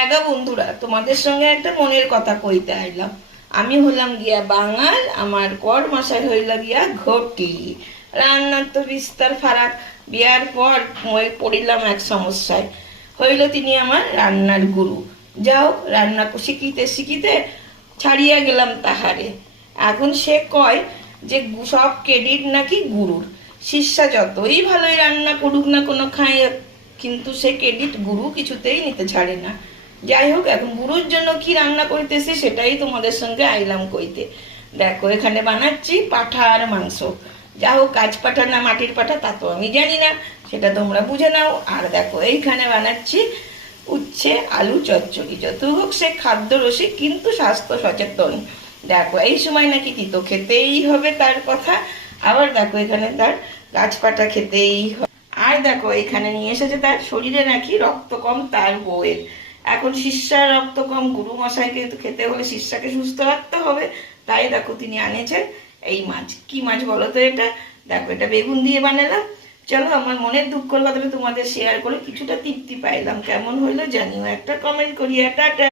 হ্যাঁ বন্ধুরা, তোমাদের সঙ্গে একটা মনের কথা কইতে আইলাম। আমি হলাম গিয়া বাঙাল, আমার কর মশাই হইল গিয়া ঘটি। রান্নার তো বিস্তার ফারাক। বিয়ার পর মই পড়িলাম এক সমস্যায়। হইল তিনি আমার রান্নার গুরু। যাও, রান্না শিখিতে শিখিতে ছাড়িয়া গেলাম তাহারে। এখন সে কয় যে সব ক্রেডিট নাকি গুরুর। শিষ্যা যতই ভালোই রান্না করুক না কোনো খায়, কিন্তু সে ক্রেডিট গুরু কিছুতেই নিতে ছাড়ে না। যাই হোক, এখন গুরুর জন্য কি রান্না করিতেছি সেটাই তোমাদের সঙ্গে আইলাম কইতে। দেখো, এখানে বানাচ্ছি পাঠার মাংস। যা হোক, গাছ পাঠা না মাটির পাঠা তা তো আমি জানি না, সেটা তোমরা বুঝে নাও। আর দেখো, এইখানে বানাচ্ছি উচ্ছে আলু চচ্চড়ি। যত হোক সে খাদ্য রসিক, কিন্তু স্বাস্থ্য সচেতন। দেখো, এই সময় নাকি তিতো খেতেই হবে তার কথা। আবার দেখো, এখানে তার গাছ পাঠা খেতেই হবে। আর দেখো, এখানে নিয়ে এসেছে তার শরীরে নাকি রক্ত কম তার বউয়ের। এখন শিষ্যার রক্ত কম, গুরু মশাইকে তো খেতে হলে শিষ্যাকে সুস্থ রাখতে হবে। তাই দেখো, তিনি আনেছেন এই মাছ। কি মাছ বলো তো এটা? দেখো, এটা বেগুন দিয়ে বানালাম। চলো, আমার মনের দুঃখের কথাটা তোমাদের শেয়ার করে কিছুটা তৃপ্তি পাইলাম। কেমন হইলো জানিও, একটা কমেন্ট করিয়া। টাটা।